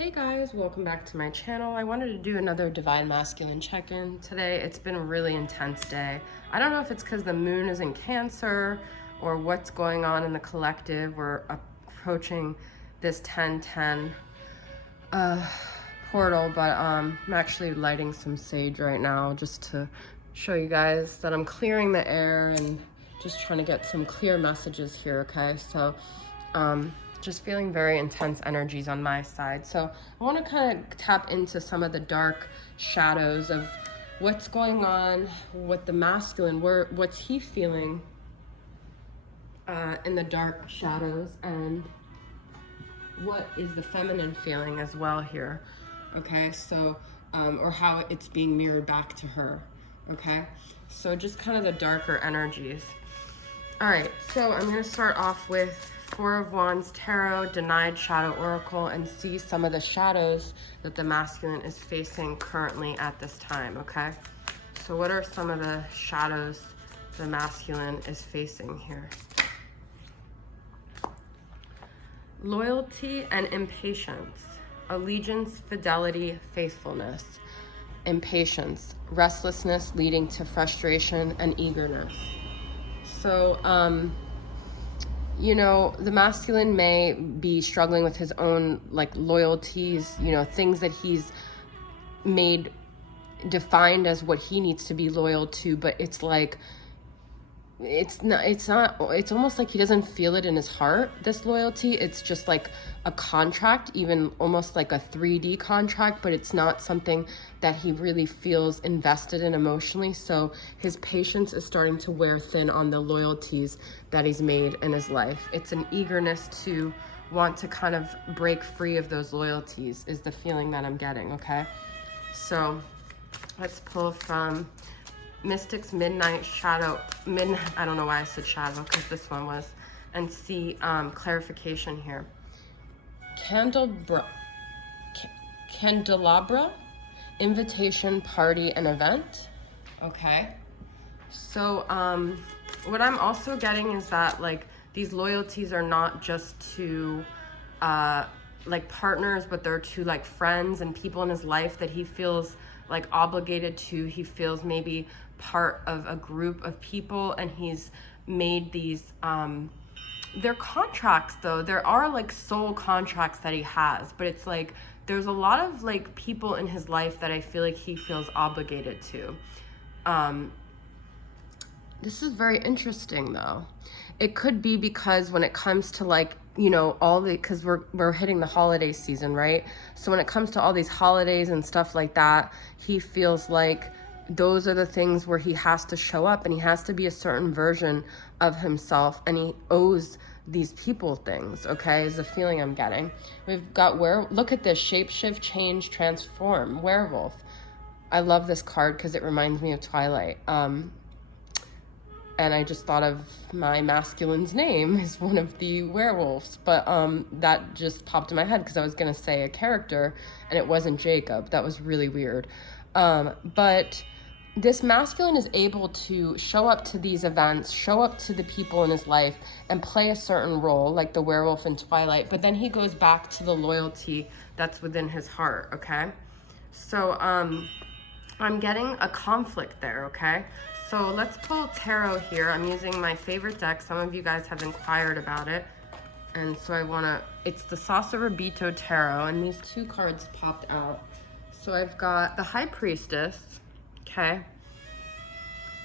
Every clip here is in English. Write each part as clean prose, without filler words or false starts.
Hey guys, welcome back to my channel. I wanted to do another Divine Masculine check-in today. It's been a really intense day. I don't know if it's because the moon is in Cancer or what's going on in the collective. We're approaching this 10-10 portal, but I'm actually lighting some sage right now just to show you guys that I'm clearing the air and just trying to get some clear messages here, okay? So just feeling very intense energies on my side. So I want to kind of tap into some of the dark shadows of what's going on with the masculine, what's he feeling in the dark shadows, and what is the feminine feeling as well here, okay? So, or how it's being mirrored back to her, okay? So just kind of the darker energies. All right, so I'm gonna start off with Four of Wands Tarot, Denied Shadow Oracle, and see some of the shadows that the masculine is facing currently at this time, okay? So what are some of the shadows the masculine is facing here? Loyalty and impatience, allegiance, fidelity, faithfulness, impatience, restlessness leading to frustration and eagerness. So, you know, the masculine may be struggling with his own like loyalties, you know, things that he's made defined as what he needs to be loyal to, but it's like, it's almost like he doesn't feel it in his heart, this loyalty. It's just like a contract, even almost like a 3D contract, but it's not something that he really feels invested in emotionally. So his patience is starting to wear thin on the loyalties that he's made in his life. It's an eagerness to want to kind of break free of those loyalties is the feeling that I'm getting, okay? So let's pull from Mystic's Midnight Shadow, I don't know why I said shadow, because this one was, and see clarification here. Candelabra, invitation, party, and event. Okay. So what I'm also getting is that like these loyalties are not just to like partners, but they're to like friends and people in his life that he feels like obligated to. He feels maybe part of a group of people, and he's made these they're contracts though. There are like soul contracts that he has, but it's like there's a lot of like people in his life that I feel like he feels obligated to. This is very interesting though. It could be because when it comes to like, you know, all the, because we're hitting the holiday season, right? So when it comes to all these holidays and stuff like that, he feels like those are the things where he has to show up and he has to be a certain version of himself, and he owes these people things, okay, is the feeling I'm getting. We've got look at this, shapeshift, change, transform, werewolf. I love this card because it reminds me of Twilight. And I just thought of my masculine's name is one of the werewolves, but that just popped in my head because I was gonna say a character and it wasn't Jacob. That was really weird. But this masculine is able to show up to these events, show up to the people in his life and play a certain role like the werewolf in Twilight, but then he goes back to the loyalty that's within his heart, okay? So I'm getting a conflict there, okay? So let's pull tarot here. I'm using my favorite deck. Some of you guys have inquired about it. And so I wanna, it's the Mysoultribetarot Tarot, and these two cards popped out. So I've got the High Priestess, okay?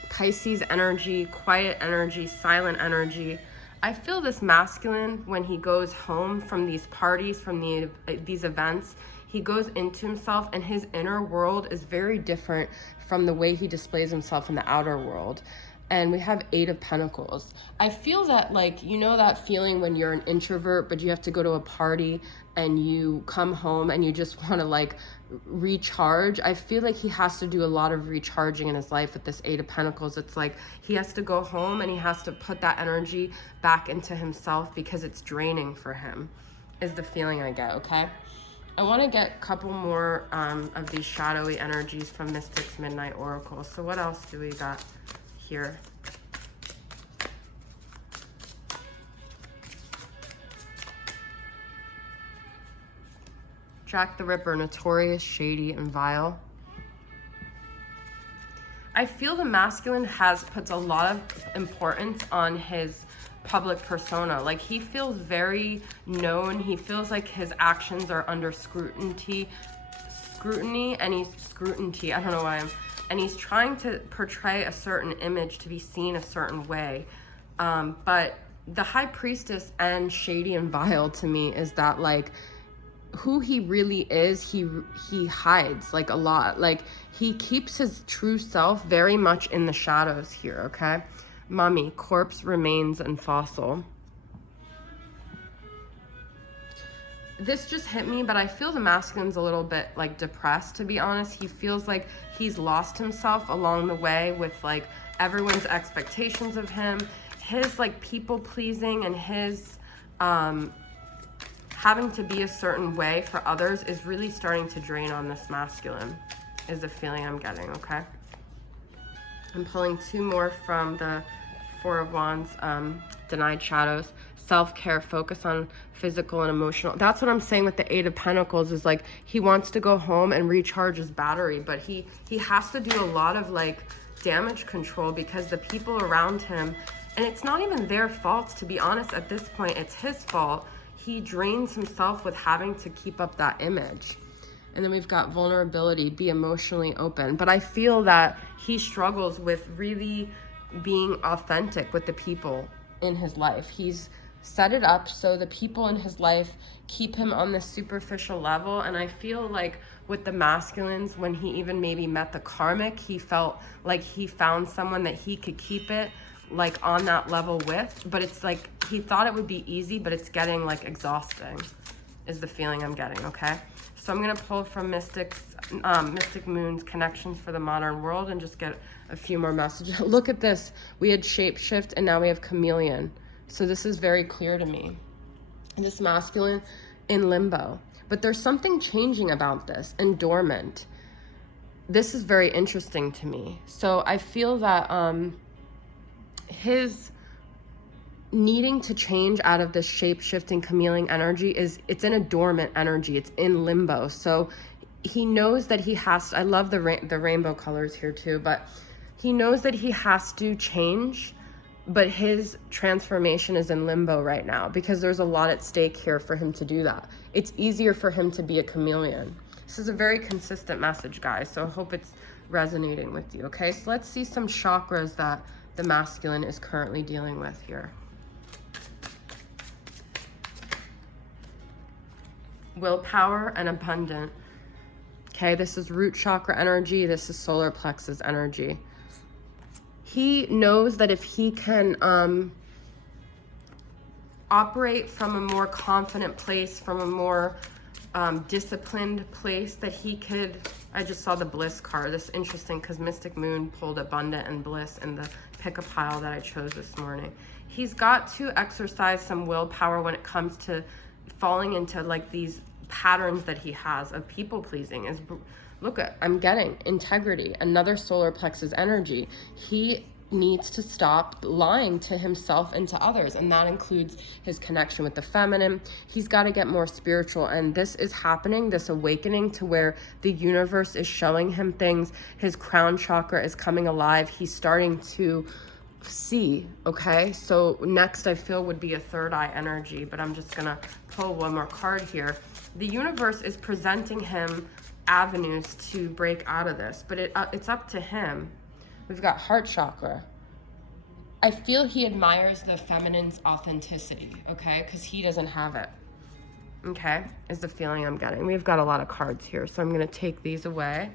Pisces energy, quiet energy, silent energy. I feel this masculine, when he goes home from these parties, from these events, he goes into himself and his inner world is very different from the way he displays himself in the outer world. And we have Eight of Pentacles. I feel that, like, you know that feeling when you're an introvert, but you have to go to a party and you come home and you just want to like recharge. I feel like he has to do a lot of recharging in his life with this Eight of Pentacles. It's like he has to go home and he has to put that energy back into himself because it's draining for him, is the feeling I get, okay? I want to get a couple more of these shadowy energies from Mystic's Midnight Oracle. So what else do we got here? Jack the Ripper, notorious, shady, and vile. I feel the masculine puts a lot of importance on his public persona. Like, he feels very known. He feels like his actions are under scrutiny, and I don't know why and he's trying to portray a certain image to be seen a certain way. But the High Priestess and shady and vile to me is that, like, who he really is, he hides, like, a lot. Like, he keeps his true self very much in the shadows here, okay? Mummy, corpse, remains, and fossil. This just hit me, but I feel the masculine's a little bit, like, depressed, to be honest. He feels like he's lost himself along the way with, like, everyone's expectations of him. His, like, people pleasing and his having to be a certain way for others is really starting to drain on this masculine, is the feeling I'm getting, okay? I'm pulling 2 more from the Four of Wands, Denied Shadows. Self-care, focus on physical and emotional. That's what I'm saying with the Eight of Pentacles, is like, he wants to go home and recharge his battery, but he has to do a lot of, like, damage control because the people around him, and it's not even their fault, to be honest. At this point, it's his fault. He drains himself with having to keep up that image. And then we've got vulnerability, be emotionally open. But I feel that he struggles with really being authentic with the people in his life. He's set it up so the people in his life keep him on this superficial level. And I feel like with the masculines, when he even maybe met the karmic, he felt like he found someone that he could keep it, like, on that level with. But it's like he thought it would be easy, but it's getting, like, exhausting, is the feeling I'm getting, okay? So I'm gonna pull from Mystic Moon's Connections for the Modern World and just get a few more messages. Look at this. We had Shapeshift and now we have Chameleon. So this is very clear to me. This masculine in limbo. But there's something changing about this, and dormant. This is very interesting to me. So I feel that his needing to change out of this shape-shifting chameleon energy it's in a dormant energy. It's in limbo. So he knows that he has to, I love the rainbow colors here too, but he knows that he has to change, but his transformation is in limbo right now because there's a lot at stake here for him to do that. It's easier for him to be a chameleon. This is a very consistent message, guys, so I hope it's resonating with you, okay? So let's see some chakras that the masculine is currently dealing with here. Willpower and abundant. Okay, this is root chakra energy. This is solar plexus energy. He knows that if he can operate from a more confident place, from a more disciplined place, that he could, I just saw the bliss card. This is interesting because Mystic Moon pulled abundant and bliss in the pick a pile that I chose this morning. He's got to exercise some willpower when it comes to falling into, like, these patterns that he has of people pleasing. Look at, I'm getting integrity, another solar plexus energy. He needs to stop lying to himself and to others, and that includes his connection with the feminine. He's got to get more spiritual, and this is happening, this awakening to where the universe is showing him things. His crown chakra is coming alive. He's starting to see, okay? So next I feel would be a third eye energy, but I'm just gonna pull one more card here. The universe is presenting him avenues to break out of this, but it's up to him. We've got heart chakra. I feel he admires the feminine's authenticity, okay? Because he doesn't have it, okay? Is the feeling I'm getting. We've got a lot of cards here, so I'm gonna take these away.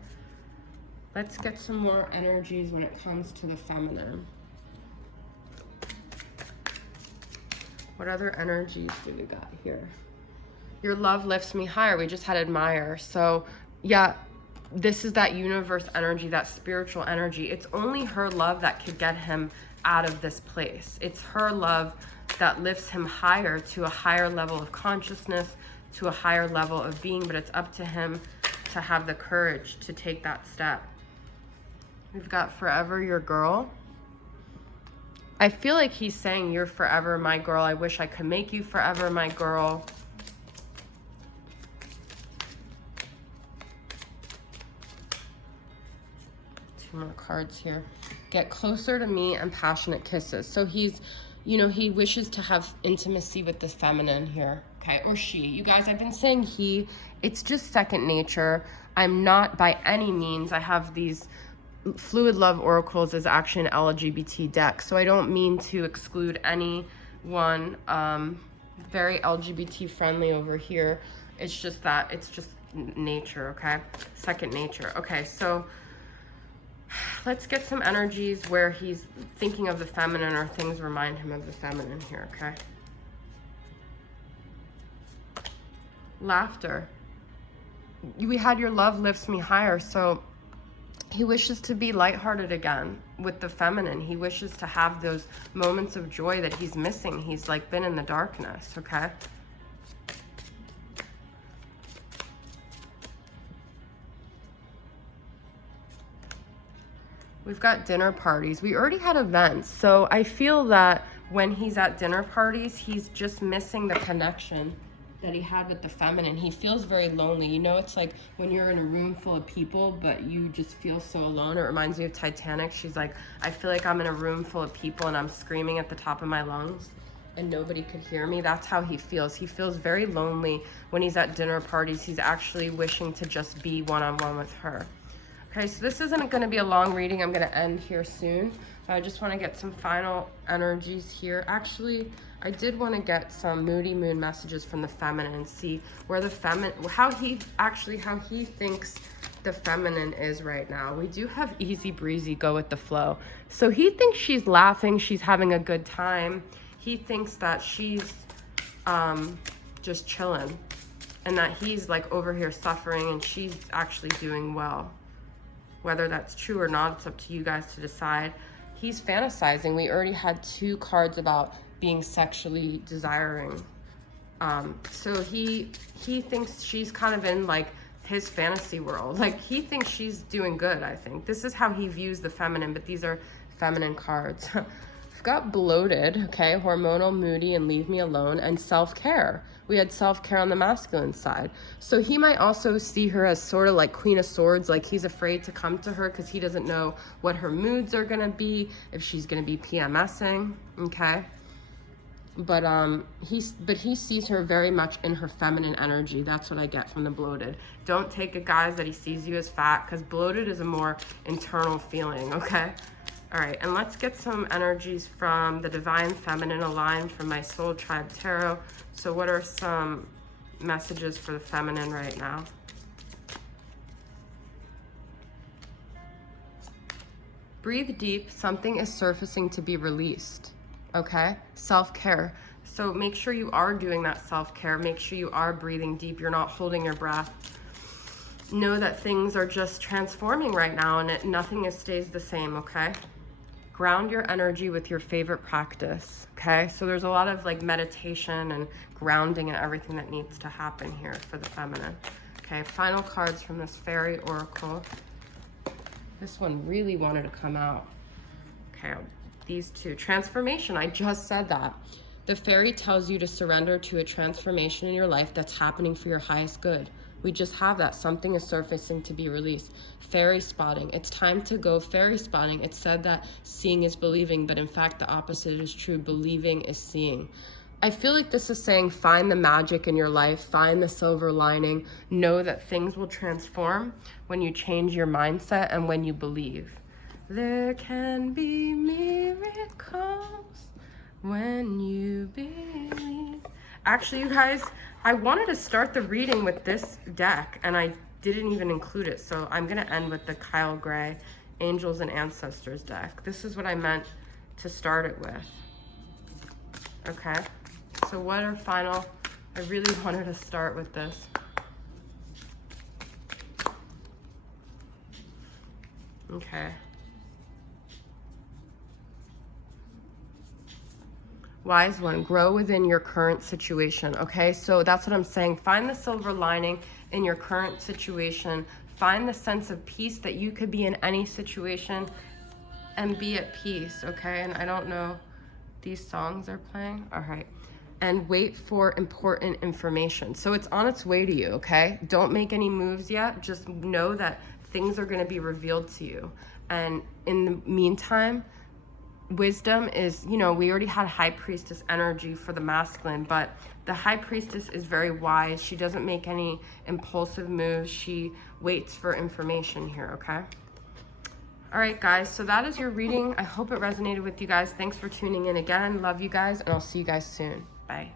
Let's get some more energies when it comes to the feminine. What other energies do we got here? Your love lifts me higher. We just had admire. So yeah, this is that universe energy, that spiritual energy. It's only her love that could get him out of this place. It's her love that lifts him higher to a higher level of consciousness, to a higher level of being, but it's up to him to have the courage to take that step. We've got forever your girl. I feel like he's saying, you're forever my girl. I wish I could make you forever my girl. few more cards here. Get closer to me and passionate kisses. So he's, you know, he wishes to have intimacy with the feminine here, okay, or she. You guys, I've been saying he, it's just second nature. I'm not by any means, I have these Fluid Love Oracles is actually an LGBT deck, so I don't mean to exclude anyone. Very LGBT friendly over here. It's just that, it's just nature, okay? Second nature. Okay, so let's get some energies where he's thinking of the feminine or things remind him of the feminine here, okay? Laughter. We had your love lifts me higher, so he wishes to be lighthearted again with the feminine. He wishes to have those moments of joy that he's missing. He's like been in the darkness, okay? We've got dinner parties. We already had events, so I feel that when he's at dinner parties, he's just missing the connection that he had with the feminine. He feels very lonely. You know, it's like when you're in a room full of people, but you just feel so alone. It reminds me of Titanic. She's like, I feel like I'm in a room full of people and I'm screaming at the top of my lungs and nobody could hear me. That's how he feels. He feels very lonely when he's at dinner parties. He's actually wishing to just be one-on-one with her. Okay, so this isn't going to be a long reading. I'm going to end here soon. I just want to get some final energies here. Actually, I did want to get some moody moon messages from the feminine and see where the feminine, how he thinks the feminine is right now. We do have easy breezy, go with the flow. So he thinks she's laughing, she's having a good time. He thinks that she's just chilling and that he's like over here suffering and she's actually doing well. Whether that's true or not, it's up to you guys to decide. He's fantasizing. We already had 2 cards about being sexually desiring. So he thinks she's kind of in like his fantasy world. Like he thinks she's doing good, I think. This is how he views the feminine, but these are feminine cards. We've got bloated, okay, hormonal, moody, and leave me alone, and self-care. We had self-care on the masculine side. So he might also see her as sort of like Queen of Swords, like he's afraid to come to her because he doesn't know what her moods are gonna be, if she's gonna be PMSing, okay? But he sees her very much in her feminine energy. That's what I get from the bloated. Don't take it, guys, that he sees you as fat, because bloated is a more internal feeling, okay? All right, and let's get some energies from the Divine Feminine aligned from my Soul Tribe Tarot. So what are some messages for the feminine right now? Breathe deep. Something is surfacing to be released, okay? Self-care. So make sure you are doing that self-care. Make sure you are breathing deep. You're not holding your breath. Know that things are just transforming right now and nothing stays the same, okay? Ground your energy with your favorite practice, okay? So there's a lot of like meditation and grounding and everything that needs to happen here for the feminine. Okay, final cards from this fairy oracle. This one really wanted to come out. Okay, these 2. Transformation, I just said that. The fairy tells you to surrender to a transformation in your life that's happening for your highest good. We just have that. Something is surfacing to be released. Fairy spotting. It's time to go fairy spotting. It's said that seeing is believing, but in fact, the opposite is true. Believing is seeing. I feel like this is saying find the magic in your life, find the silver lining, know that things will transform when you change your mindset and when you believe. There can be miracles when you believe. Actually, you guys, I wanted to start the reading with this deck and I didn't even include it. So I'm gonna end with the Kyle Gray Angels and Ancestors deck. This is what I meant to start it with. Okay, so what are final, I really wanted to start with this. Okay. Wise one, grow within your current situation, okay? So that's what I'm saying. Find the silver lining in your current situation. Find the sense of peace that you could be in any situation and be at peace, okay? And I don't know, these songs are playing? All right. And wait for important information. So it's on its way to you, okay? Don't make any moves yet. Just know that things are gonna be revealed to you. And in the meantime, wisdom is, you know, we already had high priestess energy for the masculine, but the high priestess is very wise. She doesn't make any impulsive moves. She waits for information here, okay? All right, guys, so that is your reading. I hope it resonated with you guys. Thanks for tuning in again. Love you guys, and I'll see you guys soon. Bye.